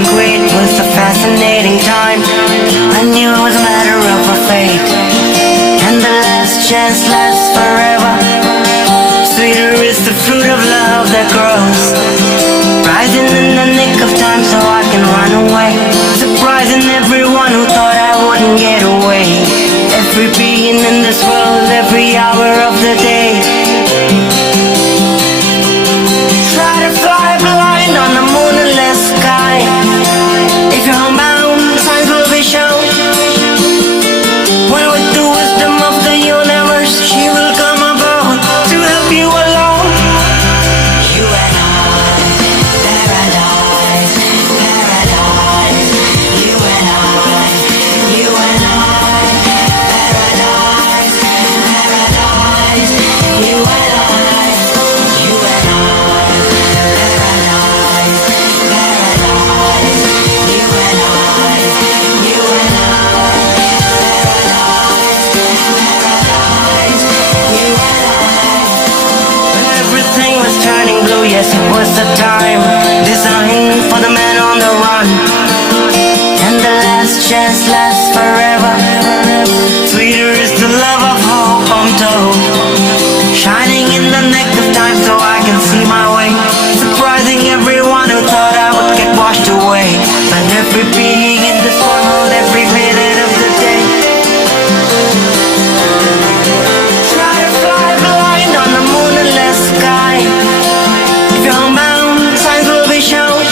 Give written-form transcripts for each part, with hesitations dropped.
and great was a fascinating time. I knew it was a matter of a fate, and the last chance lasts forever. Sweeter is the fruit of love that grows, rising in the nick of time so I can run away, surprising everyone who thought I wouldn't get away. Every being in this world, every hour of the day. Try to fly blind on the moonless sky. If you're homebound, signs will be shown. When with the wisdom of the universe, she will come about to help you along. You and I, paradise, paradise. You and I, you and I, paradise, paradise. You and I, you and I, paradise, paradise. You and I, you and I, paradise, paradise. You and I. When everything was turning blue, yes, it was the time designed for the man on the run, and the last chance lasts forever. Sweeter is the love of hope, I'm told, shining in the neck of time so I can see my way, surprising everyone who thought I would get washed away. But every being in this world, every minute of the day. Try to fly blind on the moonless sky. If you're homebound, signs will be shown.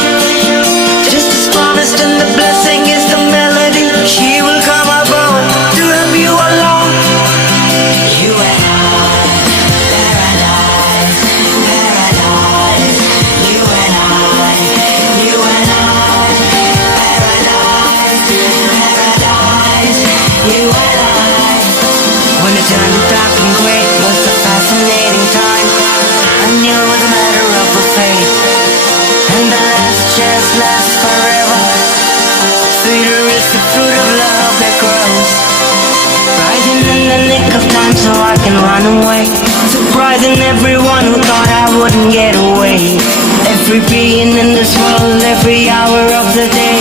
Just as promised, and the blessing is the melody. She will come about to help you along. You and I, paradise, paradise. You and I, you and I, paradise, paradise. You and I. When it turned dark and great was a fascinating time. I knew it was a matter of a fate, and the last chance lasts forever. Sweeter is the fruit of love that grows, rising in the nick of time so I can run away, surprising everyone who thought I wouldn't get away. Every being in this world, every hour of the day.